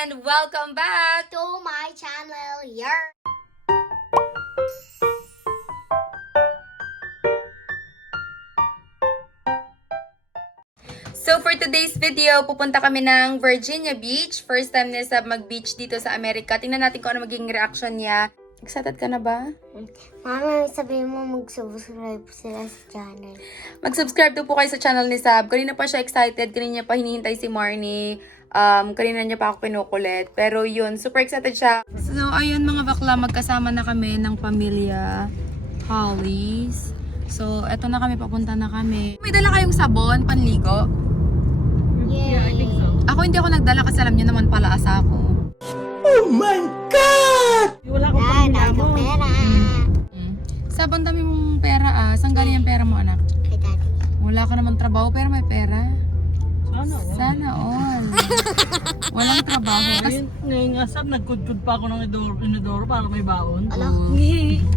and welcome back to my channel, Yer. So for today's video, pupunta kami ng Virginia Beach. First time na sa mag-beach dito sa Amerika. Tingnan natin kung ano magiging reaction niya. Excited ka na ba? Mama, sabihin mo mag-subscribe sila sa channel. Mag-subscribe daw po kayo sa channel ni Sab. Kanina pa siya excited. Kanina pa hinihintay si Marnie. Kanina niya pa ako pinukulit. Pero yun, super excited siya. So ayun mga bakla, magkasama na kami ng pamilya Hollies. So eto na kami, papunta na kami. May dala kayong sabon, panligo? Yeah, I think so. Ako hindi ako nagdala kasi alam niyo naman pala asa ako. Oh my God! Wala ko Dahil pang ako pera. Sab, ang dami mong pera ah. Saan galing ang pera mo, anak? Kay daddy. Wala ka naman trabaho pero may pera. Sana all. Sana all. Walang trabaho. Ayun, ngayon nga sab, nagkudkud pa ako ng inodoro para may baon. Ala,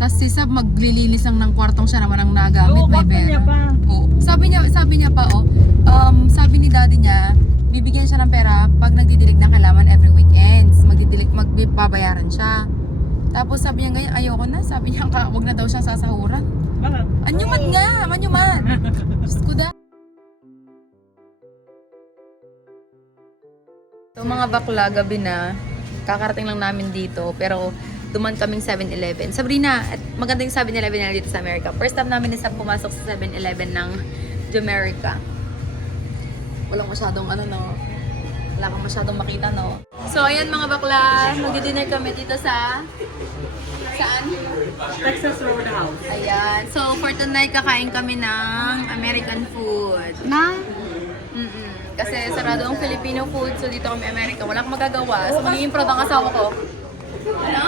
Tapos si Sab maglilinis lang ng kwartong siya naman ang nagamit. Oo, May kwarto pera. niya pa. Oo. Sabi niya pa, sabi ni daddy niya, bibigyan siya ng pera pag nagdidilig ng halaman every weekends. Magbabayaran siya. Tapos sabi niya ganyan, ayoko na. Sabi niya, wag na daw siya sasahuran. Bakit? Anyuman nga, manyuman. Diyos ko da. So mga bakla, gabi na. Kakarating lang namin dito. Pero duman kaming 7-Eleven. Sabrina, magandang 7-Eleven na dito sa Amerika. First time namin isa pumasok sa 7-Eleven ng Jamaica. Walang masyadong wala kang masyadong makita, no? So ayan mga bakla, magdi-dinner kami dito sa... Saan? Texas Roadhouse. Ayan. So, for tonight, kakain kami ng American food. na? Kasi sarado ang Filipino food, so dito kami Amerika. Wala akong magagawa. So, magiging proud ang asawa ko. Ano?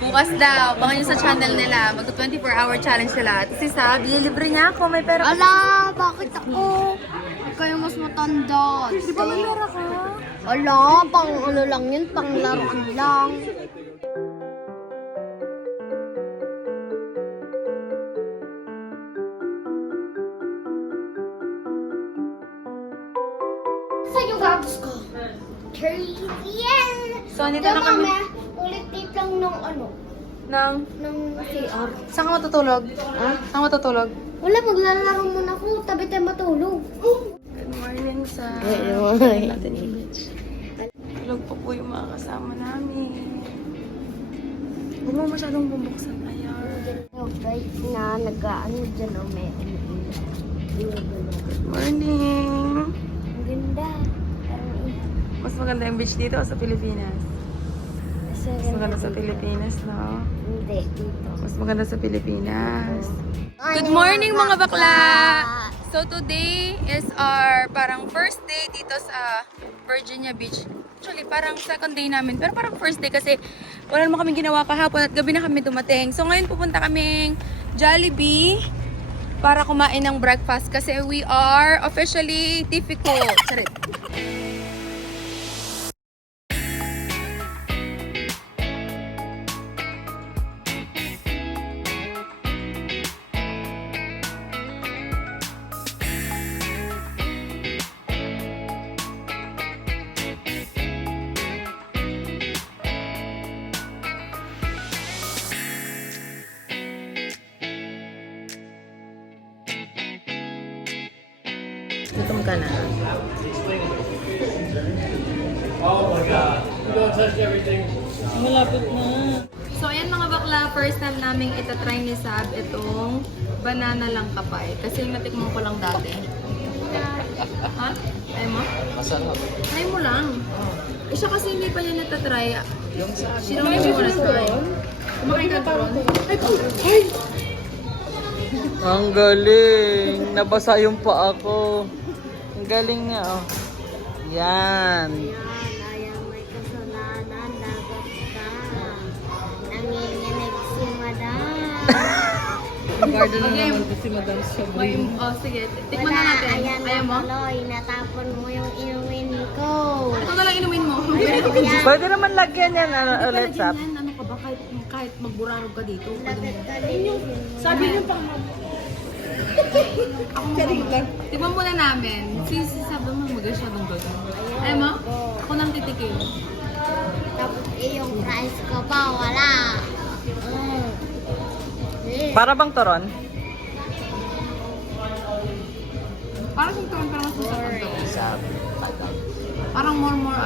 Bukas daw. Baka nyo sa channel nila. Mag-24-hour challenge sila. At si Sab, libre niya ako. May pera. Ala, bakit ako? Kayo mas matanda. Di ba may pera ka? Ala, pang ano lang yun, pang laruan lang. Saan yung gatos ko? Trivial! So, nandito na kami. Ulit tip lang ng ano, ng CR. Saan ka matutulog? Ha? Saan ka matutulog? Wala, maglalaro muna ako. Tabi tayo matulog. Good morning sa... Good morning. natin image. Tulog po yung mga kasama namin. Huwag mo masyadong bubuksan. Ayan. So guys, na nag-ano dyan o may umiiyak. Good morning! Ang ganda. Parang Mas maganda yung beach dito o sa Pilipinas? Mas maganda sa Pilipinas, no? Hindi, dito. Mas maganda sa Pilipinas. Good morning mga bakla! So today is our parang first day dito sa Virginia Beach. Actually, parang second day namin. Pero parang first day kasi wala naman kaming ginawa kahapon at gabi na kami dumating. So ngayon pupunta kaming Jollibee para kumain ng breakfast kasi we are officially difficult. Charit. Gutom ka na. Malapit na. So, ayan mga bakla, first time namin itatry ni Sab itong banana lang kapay. Kasi natikman ko lang dati. Ha? Ayaw mo? Masarap. Try mo lang. Eh, siya kasi hindi pa niya natatry. She don't even wanna try. Kumakain ka turon? Ang galing! Nabasa yung paa ko. Ang galing nga, oh. Yan. Ayaw may kasalanan, dagat ka. Nanginginig si madam. Garden na Okay. naman po si Madam Sabrina. Oh, sige. Tikman na natin. Ayan Ayaw mo? Loy, natapon mo yung inumin ko. Ito na lang inumin mo. Ayan. Pwede naman lagyan yan ulit, Sap. Ano ka ba? Kahit magburarog ka dito. Pwede mo. Galing. Sabi niyo pang Tignan muna namin. Si sabi mo Gusto siya doon. Ay mo? Ako nang titikim. Tapos yung price ko pa, wala. Para bang toron? Parang kung tuwan parang mas masarap to. Parang more more.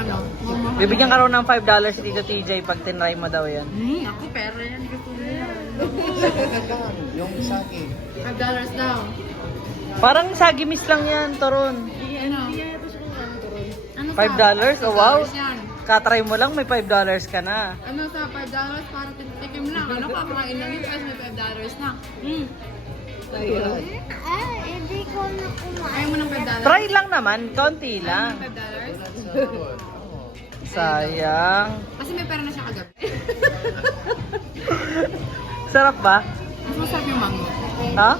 Bibigyan ka raw ng $5 si Tito TJ pag tinry mo daw yan. Ako pera yan. Gusto mo yan. Yung sake. $5 daw. Parang sagimis lang yan, toron. Ano? Ano $5? Oh, wow. Yan. Katry mo lang, may $5 ka na. Ano sa $5 para titikim lang. Ano kakain lang yun kasi may $5 na. Hindi ko na kumain. Ayaw mo ng $5? Try lang naman, konti lang. $5? Sayang. Kasi may pera na siya kagabi. Sarap ba? Mas masarap yung mango. Ha?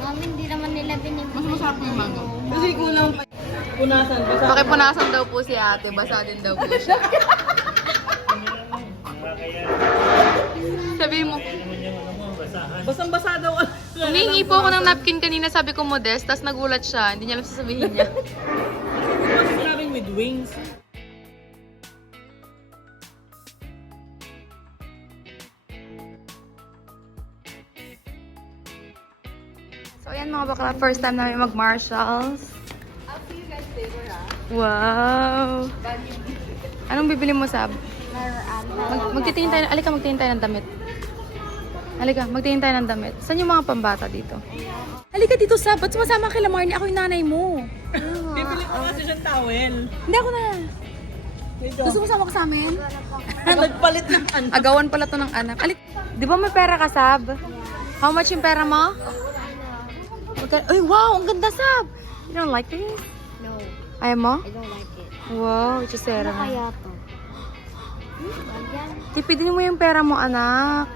Mami, hindi naman nila binibigyan. Mas masarap yung mango. Kasi kulang pa. Punasan ko sa... Pakipunasan daw po si ate. Basa din daw po siya. Sabi mo, Basang-basa daw. humingi po ako ng napkin kanina, sabi ko modest, tapos nagulat siya. Hindi niya alam sasabihin niya. What's grabbing with wings? So ayan mga bakla, first time namin mag-Marshalls. Wow! Anong bibili mo, Sab? Magtitingin tayo, alika magtingin tayo ng damit. Halika, magtingin tayo ng damit. Saan yung mga pambata dito? Halika dito, Sab. Ba't sumasama kay Lamarni? Ako yung nanay mo. Bibili ko kasi siyang towel. Hindi ako na. Gusto mo sama ka sa amin? Nagpalit ng ano. Agawan pala to ng anak. Alik, di ba may pera ka, Sab? How much yung pera mo? Ay, wow! Ang ganda, Sab! You don't like this? No, Ayaw mo? I don't like it. Wow, itsasera Ano na. kaya to? Ganyan. Tipidin mo yung pera mo, anak.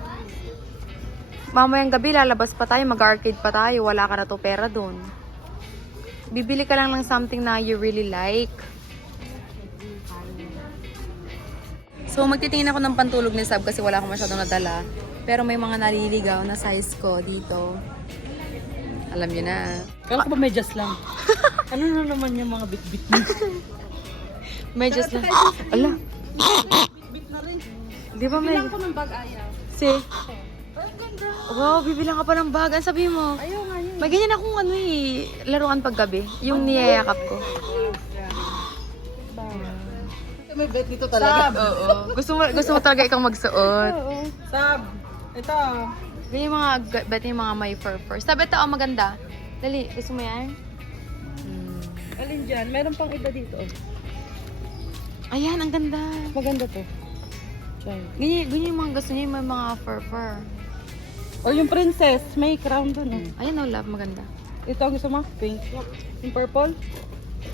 Mamayang gabi, lalabas pa tayo, mag-arcade pa tayo. Wala ka na to pera doon. Bibili ka lang ng something na you really like. So, magtitingin ako ng pantulog ni Sab kasi wala akong masyadong nadala. Pero may mga naliligaw na size ko dito. Alam niyo na. Kala ko ba medyas lang? Ano na naman yung mga bit-bit mo? Medyas lang. Ala. Di ba may... Bilang ko ng bag ayaw. Si? Wow, bibilang ka pa ng bag. Ang sabi mo? Ayaw nga yun. May ganyan akong laruan paggabi. Yung niyayakap ko. May bet dito talaga. Oo. Gusto mo talaga ikaw magsuot. Sab, ito. Ganyan yung mga, bet yung mga may fur. Sabi ito, maganda. Dali, gusto mo yan? Alin dyan? Meron pang iba dito. Ayan, ang ganda. Maganda to. Try. Ganyan yung mga gusto niya, yung may mga fur. O yung princess, may crown dun. Ayan, oh, love, maganda. Ito ang gusto mo? Pink. Yung purple?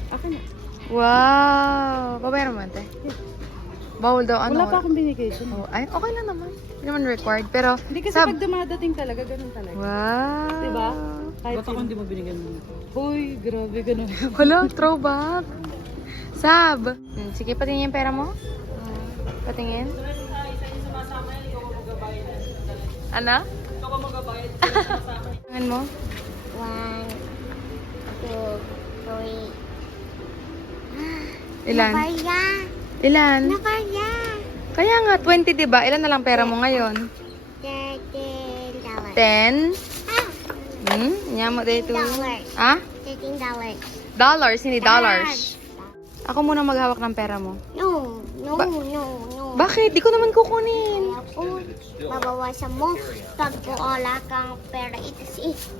Akin na. Wow! Babayaran mo, ate. Bawal daw, ano? Wala pa akong binigay dun. Oh, ay, okay lang naman. Hindi naman required. Pero, Hindi kasi pag dumadating talaga, ganun talaga. wow! Diba? Ba't ako hindi mo binigyan mo? Uy, grabe ganun. Wala, throwback. Sab! Sige, patingin yung pera mo. Patingin. Ano? Ikaw ka magabayad. Tingin mo? 1, 2, 3. Ilan? Napaya! Ilan? Napaya! Kaya nga, 20 diba? Ilan na lang pera mo ngayon? $13. 10? Nyamo dito. $13. Ah? $13. Dollars, hindi dollars. Ako muna maghawak ng pera mo. No. Bakit? Di ko naman kukunin. Ako, babawasan mo. Pag wala kang pera, ito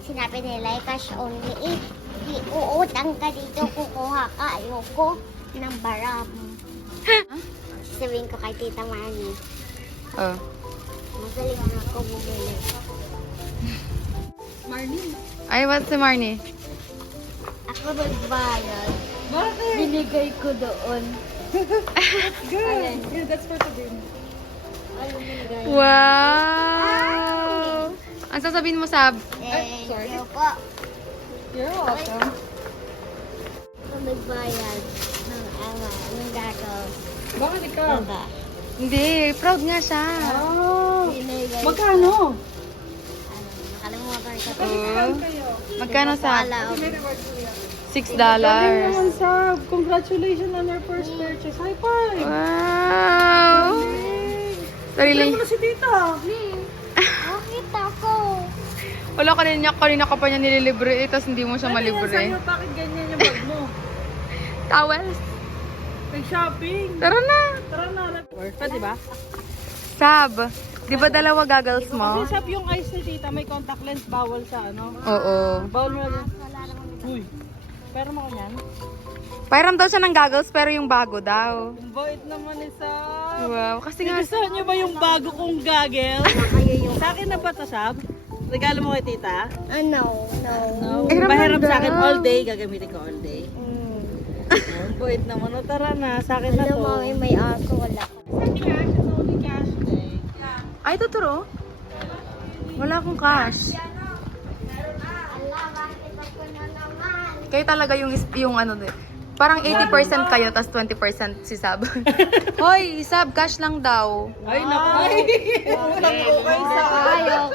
sinabi nila, cash only. Iuutang ka dito, kukuha ka. Ayoko ng baram. Sabihin ko kay Tita Manny, Oh. magaling ako bumili. Ay, what's si Marnie? Ako nagbayad. Bakit? Binigay ko doon. Good. Yeah, that's for today. Ano binigay? Wow! Ang sasabihin mo, Sab? Thank you po. You're welcome. Ako nagbayad ng gato. Bakit ikaw? Baba. Hindi, proud nga siya. Oh. Binigay ko. Magkano? Nakalimutan ko. Oh. Magkano, Sab? Wala. $6. Naman, Sab. Congratulations on your first purchase. High five! Wow! Sarili. Ano si tita? Bakit ako? Wala kanina ka pa niya nililibre tapos hindi mo siya Ano yan malibre. sa'yo? Bakit ganyan yung bag mo? Towels. Nag-shopping. Tara na. Tara na. Pwede ba? Sab, di ba dalawa goggles mo? Kasi Sab, yung eyes ni tita, may contact lens. Bawal sa ano. Oo. Bawal mo yan. Uy. Pero mo ko yan. Pairam daw siya ng goggles pero yung bago daw. Ang bait naman ni Sab. Wow, kasi nga Gusto niyo ba yung bago kong gaggle? Kayo yung... Sa akin na ba to, Sab? Regalo mo kay tita? No. No. Eh, Pahiram naman sa akin daw. all day. Gagamitin ko all day. Ang bait naman. O tara na. Sa akin na Alam to. mo, may aso, wala. ay tuturo. Wala akong cash. Kayo talaga yung ano din. Parang 80% kayo tas 20% si Sab. Hoy, Sab, cash lang daw. Ay, naku. Ulang ko kay sa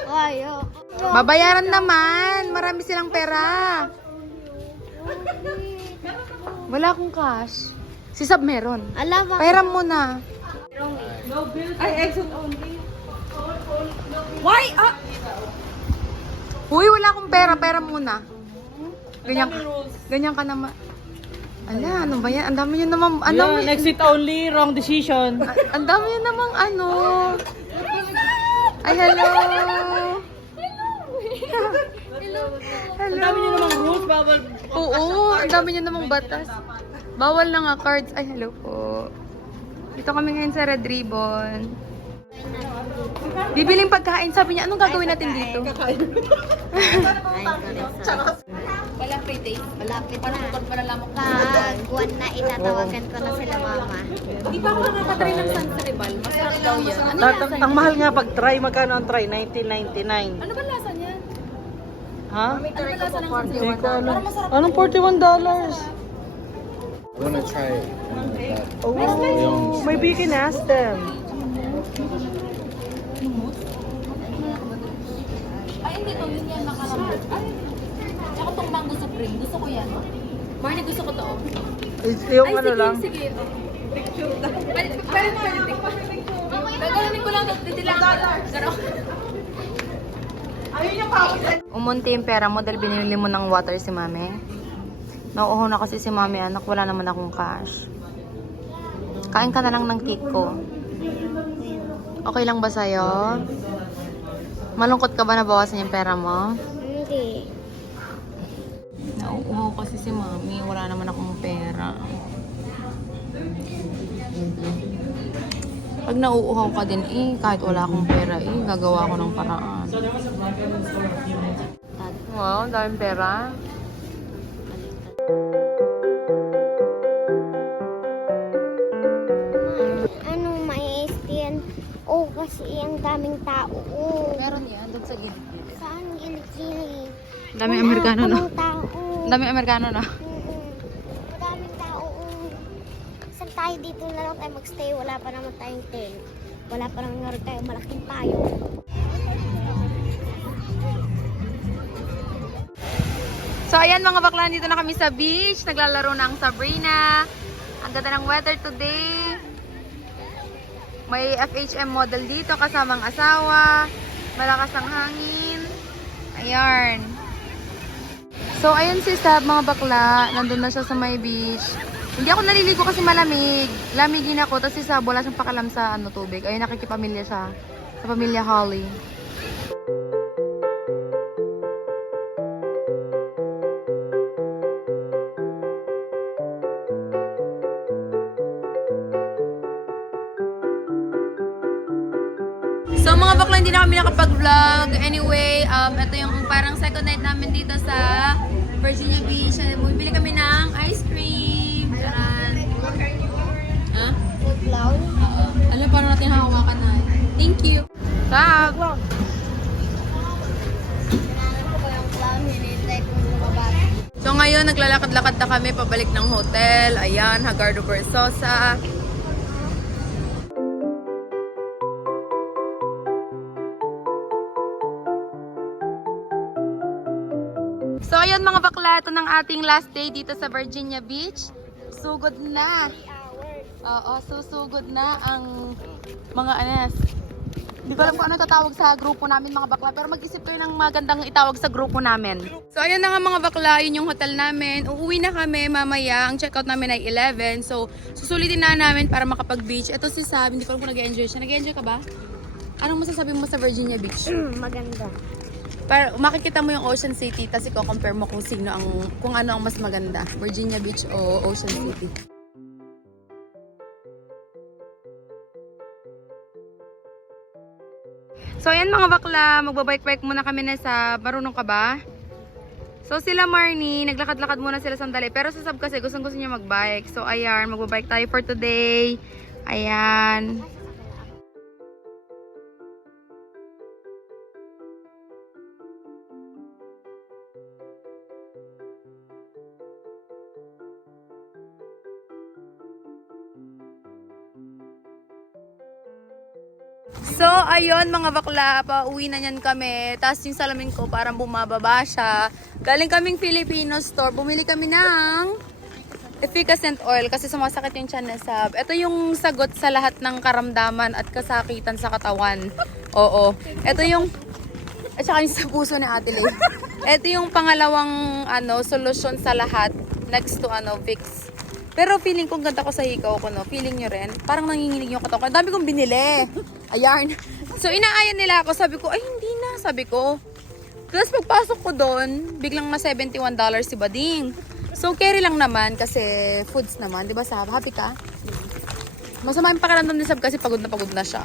Kayo. Babayaran naman. Marami silang pera. Wala akong cash. Si Sab meron. Alam mo, Pairam mo na. Ay, exit only. Why? Uy, wala akong pera. Pera muna. Ganyan ka naman. Ala, ano ba yan? Ang dami nyo naman, Yan, exit only. Wrong decision. ang dami nyo namang ano. Ay, hello. Ang dami niyo namang rules. Bawal. Oo, ang dami nyo namang batas. Bawal na nga cards. Ay, hello po. Dito kami ngayon sa Red Ribbon. Bibiling pagkain. Sabi niya, anong gagawin natin dito? Walang free taste. malapit Parang na. bukod pa na lamok. Pag-1 na itatawagan ko na sila mama. Di pa ako nakakatry ng San Cristobal. Masarap daw yan. Ano lasa Ang niya? mahal nga pag try. Magkano ang try? 19.99. Ano ba lasa niya? Ha? Ano ba lasa ng San Hindi ko Cristobal? alam. Parang masarap. Anong $41? I wanna try it. Oh, maybe you can ask them. Ay, hindi to. Hindi yan nakalambot. Ay, tsaka tong mango supreme. Gusto ko yan. Barney, gusto ko to. Yung Ay, ano sige, lang. sige. Picture lang. Pwede. Gagawin ko lang ito. Titilangan. Gano'n. Umunti yung pera mo dahil binili mo ng water si mami. Nauuho na kasi si mami, anak. Wala naman akong cash. Kain ka na lang ng cake ko. Okay lang ba sa'yo? Malungkot ka ba na bawasan yung pera mo? Hindi. Nauuhaw kasi si mami. Wala naman akong pera. Pag nauuhaw ka din kahit wala akong pera gagawa ko ng paraan. Wow, ang daming pera. Anong may STN? Oh, kasi ang daming tao. Oh. Meron yan, doon sa gilid. Saan gilid-gilid? Daming Amerikano na. Walang tao. Daming Amerikano na. Madaming tao. Saan tayo dito na lang tayo magstay? Wala pa naman tayong tent. Wala pa naman tayong malaking payo. So ayan mga bakla, dito na kami sa beach. Naglalaro na ang Sabrina. Ang ganda ng weather today. May FHM model dito kasamang asawa. Malakas ang hangin. Ayan. So ayan si Sab mga bakla. Nandun na siya sa may beach. Hindi ako naliligo kasi malamig. Lamigin ako. Tapos si Sab wala siyang pakalam sa tubig. Ayun, nakikipamilya siya. Sa pamilya Holly. So mga bakla, hindi na kami nakapag-vlog. Anyway, ito yung parang second night namin dito sa Virginia Beach. Bumili kami ng ice cream. Charan. Ha? Clown? Oo. Alam, paano natin hawakan na. Thank you. Sab! Clown, hinintay kong lumabas. So ngayon, naglalakad-lakad na kami pabalik ng hotel. Ayan, Hagardo Versosa. So ayun ayun mga bakla, ito ng ating last day dito sa Virginia Beach. Sugod na. Oo, susugod na ang mga anes. Hindi ko alam kung ano tatawag sa grupo namin mga bakla, pero mag-isip kayo ng magandang itawag sa grupo namin. So ayun na nga mga bakla, yun yung hotel namin. Uuwi na kami mamaya. Ang checkout namin ay 11. So susulitin na namin para makapag-beach. Ito si Sab, hindi ko alam kung nag-enjoy siya. Nag-enjoy ka ba? Anong masasabi mo sa Virginia Beach? Maganda. Para makikita mo yung Ocean City, tapos i-compare mo kung ano ang mas maganda, Virginia Beach o Ocean City. So ayan mga bakla, magbabike-bike muna kami na sa, marunong ka ba? So sila Marnie, naglakad-lakad muna sila sandali, pero sa Sab kasi gustong-gusto niya magbike. So ayan, magbabike tayo for today. Ayan. So, ayun mga bakla, pauwi na yan kami. Tapos yung salamin ko parang bumababa siya. Galing kaming Filipino store. Bumili kami ng efficacent oil kasi sumasakit yung tiyan na Sab. Ito yung sagot sa lahat ng karamdaman at kasakitan sa katawan. Oo. Ito yung, at saka yung sa puso ni Ate Lay. Ito yung pangalawang solusyon sa lahat. Next to Vicks. Pero feeling ko ganda ko sa hikaw ko, no? Feeling nyo rin? Parang nanginginig yung katawan ko. Ang dami kong binili. Ayan. So, inaayan nila ako. Sabi ko, ay, hindi na. Sabi ko. Tapos, pagpasok ko doon, biglang na $71 si Bading. So, carry lang naman kasi foods naman. Diba, Sab? Happy ka? Masama yung pakiramdam ni Sab kasi pagod na siya.